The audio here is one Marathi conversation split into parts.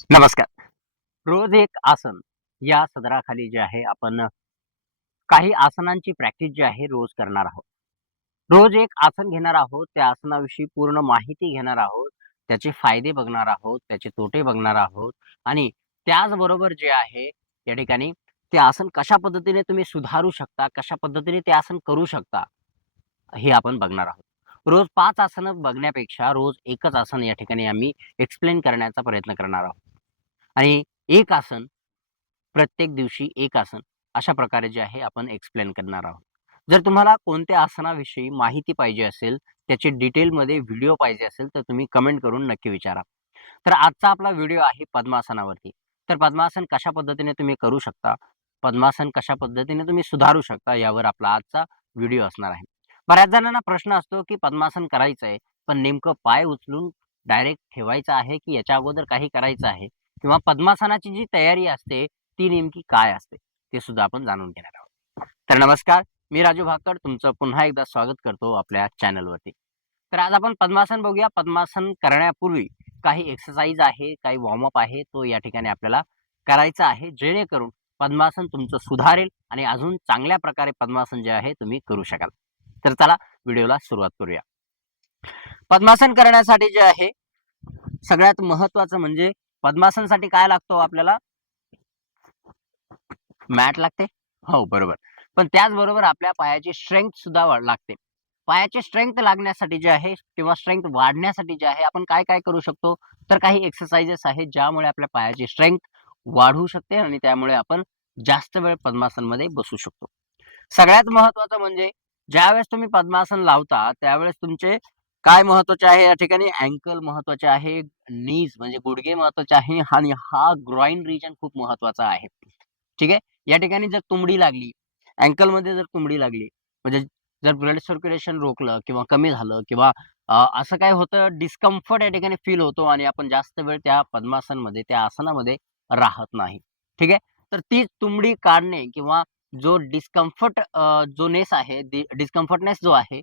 नमस्कार. रोज एक आसन या सदराखाली जे आहे आपण काही आसनांची प्रॅक्टिस जी आहे रोज करणार आहोत. रोज एक आसन घेणार आहोत, त्या आसनाविषयी पूर्ण माहिती घेणार आहोत, त्याचे फायदे बघणार आहोत, त्याचे तोटे बघणार आहोत आणि त्याचबरोबर जे आहे या ठिकाणी ते आसन कशा पद्धतीने तुम्ही सुधारू शकता, कशा पद्धतीने ते आसन करू शकता, हे आपण बघणार आहोत. रोज 5 आसनं बघण्यापेक्षा रोज एकच आसन या ठिकाणी आम्ही एक्सप्लेन करण्याचा प्रयत्न करणार आहोत. आणि एक आसन, प्रत्येक दिवशी एक आसन, अशा प्रकारे जे आहे आपण एक्सप्लेन करणार आहोत. जर तुम्हाला कोणत्या आसनाविषयी माहिती पाहिजे असेल, त्याचे डिटेलमध्ये व्हिडिओ पाहिजे असेल, तर तुम्ही कमेंट करून नक्की विचारा. तर आजचा आपला व्हिडिओ आहे पद्मासनावरती. तर पद्मासन कशा पद्धतीने तुम्ही करू शकता, पद्मासन कशा पद्धतीने तुम्ही सुधारू शकता, यावर आपला आजचा व्हिडिओ असणार आहे. बऱ्याच जणांना प्रश्न असतो, की पद्मासन करायचं आहे, पण नेमकं पाय उचलून डायरेक्ट ठेवायचं आहे, की याच्या अगोदर काही करायचं आहे? किंवा पद्मासनाची जी तयारी असते, ती नेमकी काय असते? ते सुद्धा आपण जाणून घेणार आहोत. तर नमस्कार, मी राजू भाकर तुमचं पुन्हा एकदा स्वागत करतो आपल्या चॅनलवरती. तर आज आपण पद्मासन बघूया. पद्मासन करण्यापूर्वी काही एक्सरसाइज आहे, काही वॉर्मअप आहे, तो या ठिकाणी आपल्याला करायचा आहे, जेणेकरून पद्मासन तुमचं सुधारेल आणि अजून चांगल्या प्रकारे पद्मासन जे आहे तुम्ही करू शकाल. तर चला व्हिडिओला सुरुवात करूया. पद्मासन करण्यासाठी जे आहे सगळ्यात महत्त्वाचं म्हणजे पद्मासनसाठी काय लागतो आपल्याला? मॅट लागते. हो, बरोबर. पण त्याचबरोबर आपल्या पायाची स्ट्रेंथ सुद्धा लागते. पायाची स्ट्रेंथ लागण्यासाठी जे आहे किंवा स्ट्रेंथ वाढण्यासाठी जे आहे आपण काय-काय करू शकतो? तर काही एक्सरसाइजेस आहेत ज्यामुळे आपल्या पायाची स्ट्रेंथ वाढू शकते आणि त्यामुळे आपण जास्त वेळ पद्मासनमध्ये बसू शकतो. सगळ्यात महत्त्वाचं म्हणजे ज्यावेळेस तुम्ही पद्मासन लावता, त्यावेळेस तुमचे काय महत्त्वाचे आहे या ठिकाणी? अँकल महत्त्वाचे आहे, नीज म्हणजे गुडघे महत्त्वाचे आहे आणि हा ग्रॉइन रिजन खूप महत्त्वाचा आहे. ठीक आहे. या ठिकाणी जर तुंबडी लागली, अँकलमध्ये जर तुंबडी लागली, म्हणजे जर ब्लड सर्क्युलेशन रोखलं किंवा कमी झालं किंवा असं काय होतं डिस्कम्फर्ट या ठिकाणी फील होतो आणि आपण जास्त वेळ त्या पद्मासनमध्ये, त्या आसनामध्ये राहत नाही. ठीक आहे. तर ती तुंबडी काढणे किंवा जो डिस्कम्फर्ट जो नेस आहे, डिस्कम्फर्टनेस जो आहे,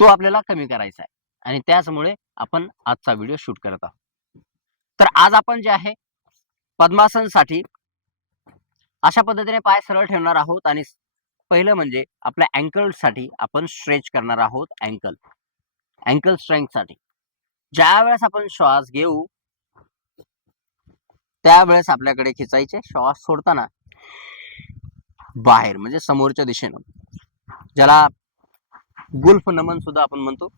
तो आपल्याला कमी करायचा आहे आणि त्याचमुळे आपण आजचा व्हिडिओ शूट करत आहोत. तर आज आपण जे आहे पद्मासनसाठी अशा पद्धतीने पाय सरळ ठेवणार आहोत आणि पहिलं म्हणजे आपल्या अँकलसाठी आपण स्ट्रेच करणार आहोत अँकल. अँकल स्ट्रेंथसाठी. ज्यावेळेस आपण श्वास घेऊ, त्यावेळेस आपल्याकडे खेचायचे. श्वास सोडताना बाहेर म्हणजे समोरच्या दिशेनं. ज्याला गुल्फ नमन सुद्धा आपण म्हणतो.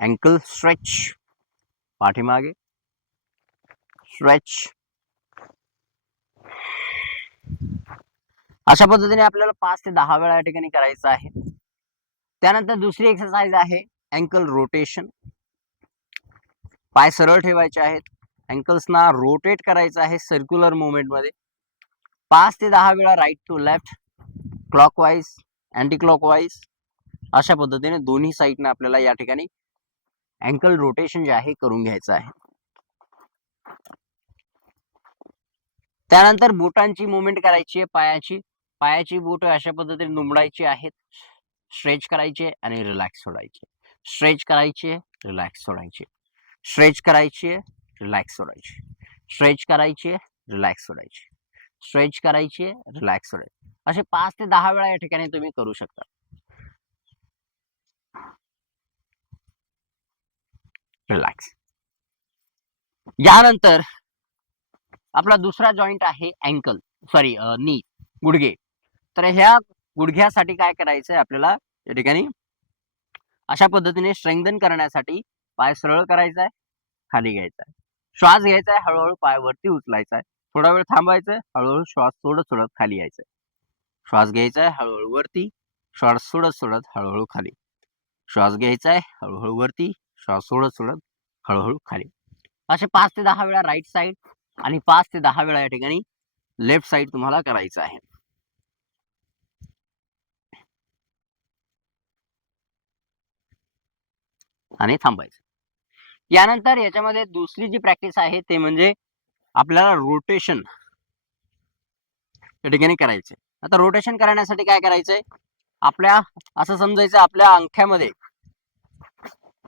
Ankle stretch. पाठीमागे स्ट्रेच. अशा पद्धतीने आपल्याला 5 ते 10 वेळा या ठिकाणी करायचं आहे. त्यानंतर दुसरी एक्सरसाइज आहे अँकल रोटेशन. पाय सरळ ठेवायचे आहेत. अँकल्सना रोटेट करायचं आहे सर्क्युलर मुवमेंटमध्ये. 5 ते 10 वेळा right to left, clockwise, anti clockwise अशा पद्धतीने दोन्ही साईडने आपल्याला या ठिकाणी अँकल रोटेशन जे आहे करून घ्यायचं आहे. त्यानंतर बोटांची मुवमेंट करायची आहे पायाची. पायाची बोट अशा पद्धतीने दुमडायची आहेत. स्ट्रेच करायचे आणि रिलॅक्स सोडायचे. स्ट्रेच करायचे, रिलॅक्स सोडायचे. स्ट्रेच करायची, रिलॅक्स सोडायची. स्ट्रेच करायची, रिलॅक्स सोडायची. स्ट्रेच करायची, रिलॅक्स सोडायची. असे 5 ते 10 वेळा या ठिकाणी तुम्ही करू शकता. रिलॅक्स. यानंतर आपला दुसरा जॉइंट आहे अँकल, सॉरी नी, गुडघे. तर ह्या गुडघ्यासाठी काय करायचंय आपल्याला या ठिकाणी अशा पद्धतीने स्ट्रेंथन करण्यासाठी पाय सरळ करायचा आहे, खाली घ्यायचा आहे. श्वास घ्यायचा आहे, हळू पाय वरती उचलायचा आहे. थोडा वेळ थांबायचं आहे, हळू श्वास सोडत खाली यायचं आहे. श्वास घ्यायचा आहे, हळू वरती, श्वास सोडत हळू खाली. श्वास घ्यायचा आहे, हळू वरती, श्वास सोडत हळू खाली. असे 5 ते 10 वेळा राईट साइड आणि 5 ते 10 वेळा या ठिकाणी लेफ्ट साइड तुम्हाला करायचं आहे. आणि थांबायचं. यानंतर याच्यामध्ये दुसरी जी प्रॅक्टिस आहे ते म्हणजे आपल्याला रोटेशन या ठिकाणी करायचंय. आता रोटेशन करण्यासाठी काय करायचंय? आपल्या असं समजायचं आपल्या अंगठ्यामध्ये,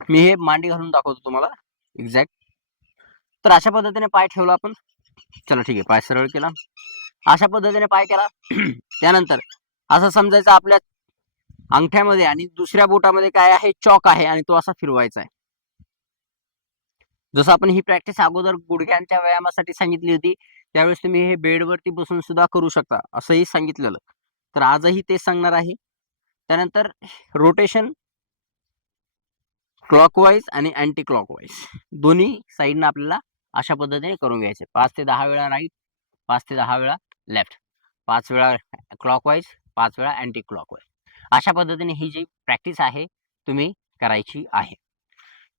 मी हे मांडी घालून दाखवतो तुम्हाला एक्झॅक्ट. तर अशा पद्धतीने पाय ठेवला आपण. चला ठीक आहे, पाय सरळ केला, अशा पद्धतीने पाय केला. त्यानंतर असं समजायचं आपल्या अंगठ्यामध्ये आणि दुसऱ्या बोटामध्ये काय आहे, चॉक आहे, आणि तो असा फिरवायचा आहे. जसं आपण ही प्रॅक्टिस अगोदर गुडघ्यांच्या व्यायामासाठी सांगितली होती, त्यावेळेस तुम्ही हे बेडवरती बसून सुद्धा करू शकता असंही सांगितलेलं. तर आजही तेच सांगणार आहे. त्यानंतर रोटेशन क्लॉकवाईज आणि अँटी क्लॉकवाईज दोन्ही साईडनं आपल्याला अशा पद्धतीने करून घ्यायचे. 5 ते 10 वेळा राईट, 5 ते 10 वेळा लेफ्ट, 5 वेळा क्लॉकवाईज, 5 वेळा अँटी क्लॉकवाईज. अशा पद्धतीने ही जी प्रॅक्टिस आहे तुम्ही करायची आहे.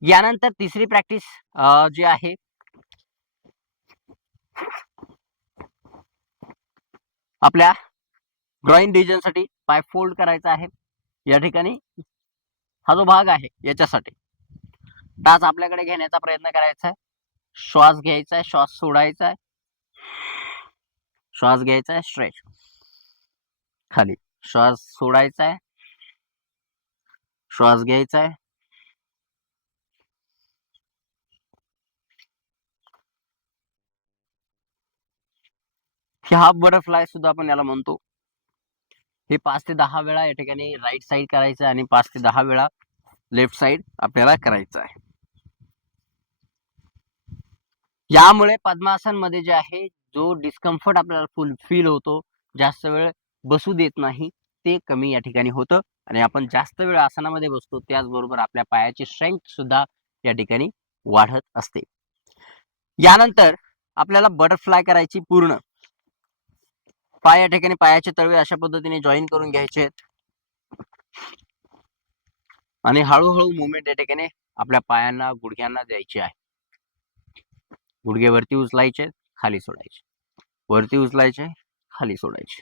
यानंतर तिसरी प्रॅक्टिस जी आहे, आपल्या ग्रॉइन रिजनसाठी पाय फोल्ड करायचा आहे. या ठिकाणी हा जो भाग आहे याच्यासाठी टाच आपल्याकडे घेण्याचा प्रयत्न करायचा आहे. श्वास घ्यायचा आहे, श्वास सोडायचा आहे, श्वास घ्यायचा आहे, स्ट्रेच खाली, श्वास सोडायचा आहे, श्वास घ्यायचा आहे, हाफ बटरफ्लाय सुद्धा आपण याला म्हणतो. हे 5 ते 10 वेळा या ठिकाणी राईट साइड करायचं आणि 5 ते 10 वेळा लेफ्ट साइड आपल्याला करायचं आहे. यामुळे पद्मासन मध्ये जे आहे, जो डिस्कम्फर्ट आपल्याला फील होतो, जास्त वेळ बसू देत नाही, ते कमी या ठिकाणी होतं आणि आपण जास्त वेळ आसनामध्ये बसतो, त्याचबरोबर आपल्या पायाची स्ट्रेंथ सुद्धा या ठिकाणी वाढत असते. यानंतर आपल्याला बटरफ्लाय करायची. पूर्ण पाय या ठिकाणी, पायाचे तळवे अशा पद्धतीने जॉईन करून घ्यायचे आणि हळूहळू मुवमेंट या ठिकाणी आपल्या पायांना, गुडघ्यांना द्यायची आहे. गुडघे वरती उचलायचे, खाली सोडायचे, वरती उचलायचे, खाली सोडायचे.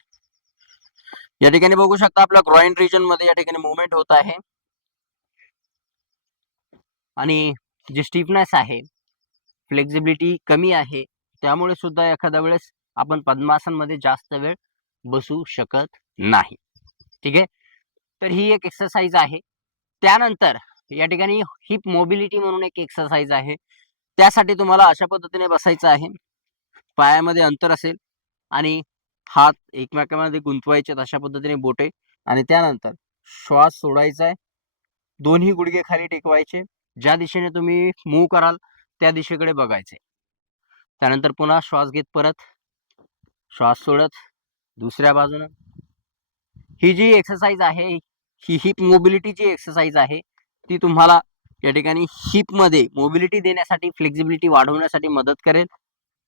या ठिकाणी बघू शकता आपल्या ग्रॉइन रिजन मध्ये या ठिकाणी मुवमेंट होत आहे आणि जे स्टिफनेस आहे, फ्लेक्झिबिलिटी कमी आहे, त्यामुळे सुद्धा एखाद्या वेळेस आपण पद्मासन मध्ये जास्त वेळ बसू शकत नाही. ठीक आहे, तर ही एक एक्सरसाइज आहे. त्यानंतर या ठिकाणी हिप मोबिलिटी म्हणून एक एक्सरसाइज आहे. त्यासाठी तुम्हाला अशा पद्धतीने बसायचं आहे, पायामध्ये अंतर असेल आणि हात एकमेकांमध्ये गुंतवायचे अशा पद्धतीने बोटे, आणि त्यानंतर श्वास सोडायचा आहे, दोन्ही गुडघे खाली टेकवायचे, ज्या दिशेने तुम्ही मूव्ह कराल त्या दिशेकडे बघायचे. त्यानंतर पुन्हा श्वास घेत परत श्वास सोडत दुसऱ्या बाजूने. ही जी एक्सरसाइज आहे, ही हिप मोबिलिटीची एक्सरसाइज आहे, ती तुम्हाला या ठिकाणी हिप मध्ये मोबिलिटी देण्यासाठी, फ्लेक्झिबिलिटी वाढवण्यासाठी मदत करेल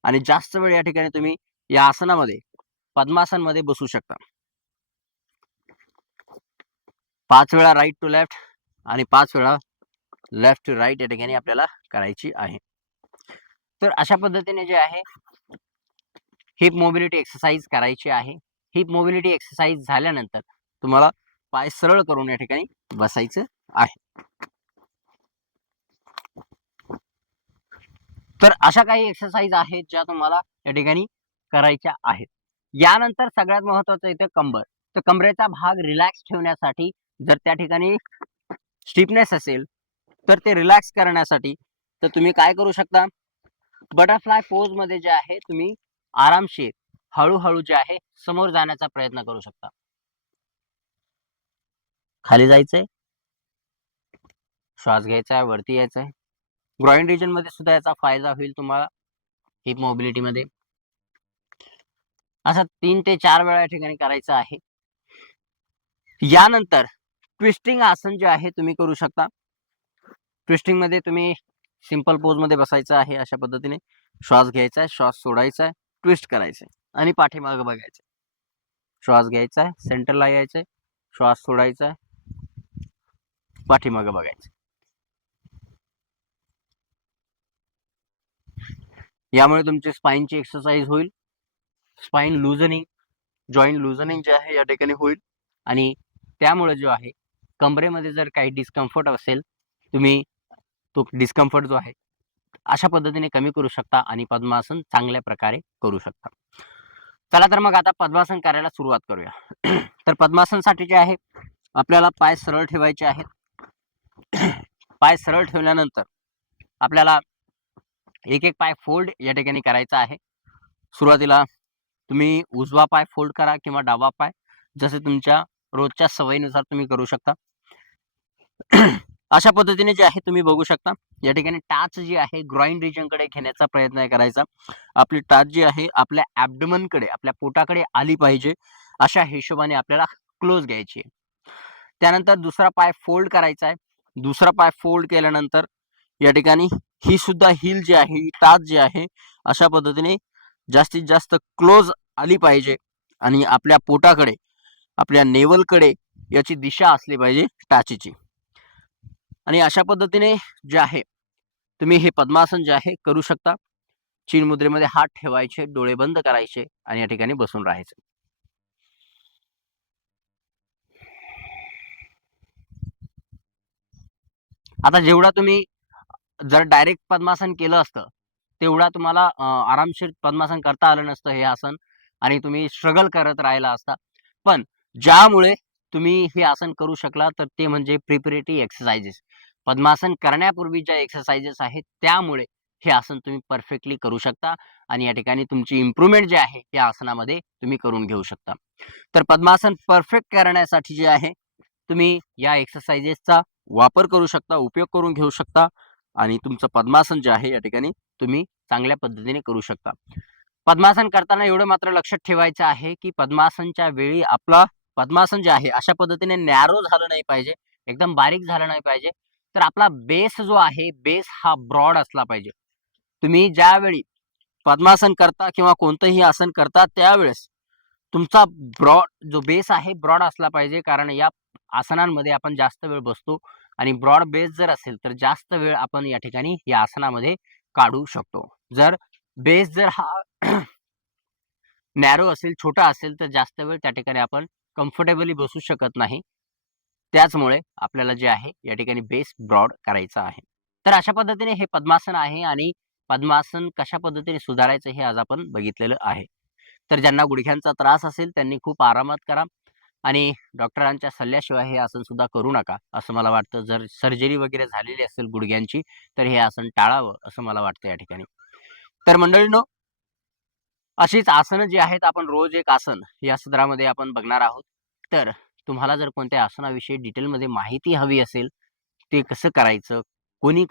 आणि जास्त वेळ या ठिकाणी तुम्ही या आसनामध्ये, पद्मासन मध्ये बसू शकता. 5 वेळा राईट टू लेफ्ट आणि 5 वेळा लेफ्ट टू राईट या ठिकाणी आपल्याला करायची आहे. तर अशा पद्धतीने जे आहे हिप मोबिलिटी एक्सरसाइज करायची आहे. हिप मोबिलिटी एक्सरसाइज झाल्यानंतर तुम्हाला पाय सरळ करून या ठिकाणी बसायचं आहे. तर अशा काही एक्सरसाइज आहेत ज्या तुम्हाला या ठिकाणी करायच्या आहेत. यानंतर सगळ्यात महत्वाचं इथे कंबर. तर कमरेचा भाग रिलॅक्स ठेवण्यासाठी, जर त्या ठिकाणी स्टिफनेस असेल तर ते रिलॅक्स करण्यासाठी तर तुम्ही काय करू शकता, बटरफ्लाय पोज मध्ये जे आहे तुम्ही आरामशीर हळूहळू जे आहे समोर जाण्याचा प्रयत्न करू शकता. खाली जायचंय, श्वास घ्यायचा आहे, वरती यायचंय. ग्रॉइन रिजन मध्ये सुद्धा याचा फायदा होईल तुम्हाला हिप मोबिलिटी मध्ये. असं 3 ते 4 वेळा या ठिकाणी करायचं आहे. यानंतर ट्विस्टिंग आसन जे आहे तुम्ही करू शकता. ट्विस्टिंग मध्ये तुम्ही सिंपल पोज मध्ये बसायचं आहे, अशा पद्धतीने श्वास घ्यायचा आहे, श्वास सोडायचा आहे, ट्विस्ट करायचं आणि पाठीमागे बघायचं. श्वास घ्यायचा आहे, सेंटरला यायचंय, श्वास सोडायचा आहे, पाठीमागे बघायचं. यामुळे तुमची स्पाइनची एक्सरसाइज होईल, स्पाइन लुजनिंग, जॉईंट लुजनिंग जे आहे या ठिकाणी होईल आणि त्यामुळे जो आहे कमरेमध्ये जर काही डिस्कम्फर्ट असेल, तुम्ही तो डिस्कम्फर्ट जो आहे अशा पद्धतीने कमी करू शकता आणि पद्मासन चांगल्या प्रकारे करू शकता. चला तर मग आता पद्मासन करायला सुरुवात करूया. तर पद्मासनसाठी जे आहे आपल्याला पाय सरळ ठेवायचे आहेत. पाय सरळ ठेवल्यानंतर आपल्याला एक एक पाय फोल्ड या ठिकाणी करायचा आहे. सुरुवातीला तुम्ही उजवा पाय फोल्ड करा किंवा डावा पाय, जसे तुमच्या रोजच्या सवयीनुसार तुम्ही करू शकता. अशा पद्धतीने जे आहे तुम्ही बघू शकता. या ठिकाणी टाच जी आहे ग्रॉइन रिजनकडे घेण्याचा प्रयत्न करायचा. आपली टाच जी आहे आपल्या ॲब्डोमेनकडे, आपल्या पोटाकडे आली पाहिजे. अशा हिशोबाने आपल्याला क्लोज घ्यायची आहे. त्यानंतर दुसरा पाय फोल्ड करायचा आहे. दुसरा पाय फोल्ड केल्यानंतर या ठिकाणी ही सुद्धा हील जी आहे, ही टाच जी आहे, अशा पद्धतीने जास्तीत जास्त क्लोज आली पाहिजे आणि आपल्या पोटाकडे, आपल्या नेवलकडे याची दिशा असली पाहिजे टाचीची. आणि अशा पद्धतीने जे आहे तुम्ही हे पद्मासन जे आहे करू शकता. चिन मुद्रेमध्ये हात ठेवायचे, डोळे बंद करायचे आणि या ठिकाणी बसून राहायचं. आता जेवढा तुम्ही जर डायरेक्ट पद्मासन केलं असतं, तेवढा तुम्हाला आरामशीर पद्मासन करता आलं नसतं हे आसन आणि तुम्ही स्ट्रगल करत राहिला असता. पण ज्यामुळे तुम्ही हे आसन करू शकला तर ते म्हणजे प्रिपरेटरी एक्सरसाइजेस. पद्मासन करण्यापूर्वी ज्या एक्सरसाइजेस आहेत त्यामुळे हे आसन तुम्ही परफेक्टली करू शकता आणि या ठिकाणी तुमची इम्प्रूव्हमेंट जी आहे या आसनामध्ये तुम्ही करून घेऊ शकता. तर पद्मासन परफेक्ट करण्यासाठी जे आहे तुम्ही या एक्सरसाइजेसचा वापर करू शकता, उपयोग करून घेऊ शकता आणि तुमचं पद्मासन जे आहे या ठिकाणी तुम्ही चांगल्या पद्धतीने करू शकता. पद्मासन करताना एवढं मात्र लक्षात ठेवायचं आहे, की पद्मासनच्या वेळी आपला पद्मासन जे आहे अशा पद्धतीने नॅरो झालं नाही पाहिजे, एकदम बारीक झालं नाही पाहिजे. तर आपला बेस जो आहे, बेस हा ब्रॉड असला पाहिजे. तुम्ही ज्यावेळी पद्मासन करता किंवा कोणतंही आसन करता त्यावेळेस तुमचा ब्रॉड जो बेस आहे ब्रॉड असला पाहिजे. कारण या आसनांमध्ये आपण जास्त वेळ बसतो आणि ब्रॉड बेस जर असेल तर जास्त वेळ आपण या ठिकाणी या आसनामध्ये काढू शकतो. जर बेस जर हा नॅरो असेल, छोटा असेल तर जास्त वेळ त्या ठिकाणी आपण कम्फर्टेबली बसू शकत नाही. त्याचमुळे आपल्याला जे आहे या ठिकाणी बेस ब्रॉड करायचा आहे. तर अशा पद्धतीने हे पद्मासन आहे आणि पद्मासन कशा पद्धतीने सुधारायचं हे आज आपण बघितलेलं आहे. तर ज्यांना गुडघ्यांचा त्रास असेल त्यांनी खूप आरामात करा आणि डॉक्टरांच्या सल्ल्याशिवाय हे आसन सुद्धा करू नका, असं मला वाटतं. जर सर्जरी वगैरे झालेली असेल गुडघ्यांची, तर हे आसन टाळावं असं मला वाटतं या ठिकाणी. तर मंडळींनो, अशीच आसनं जी आहेत आपण रोज एक आसन या सदरामध्ये आपण बघणार आहोत. तर तुम्हाला जर कोणत्या आसनाविषयी डिटेलमध्ये माहिती हवी असेल, ते कसं करायचं, कोणी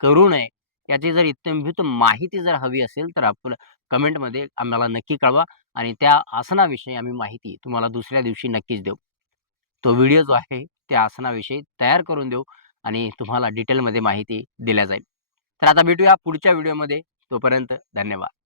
करू नये, याची जर इत्थंभूत माहिती जर हवी असेल, तर आपलं कमेंटमध्ये आम्हाला नक्की कळवा आणि त्या आसनाविषयी आम्ही माहिती तुम्हाला दुसऱ्या दिवशी नक्कीच देऊ. तो व्हिडिओ जो आहे त्या आसनाविषयी तयार करून देऊ आणि तुम्हाला डिटेलमध्ये माहिती दिल्या जाईल. तर आता भेटूया पुढच्या व्हिडिओमध्ये. तोपर्यंत धन्यवाद.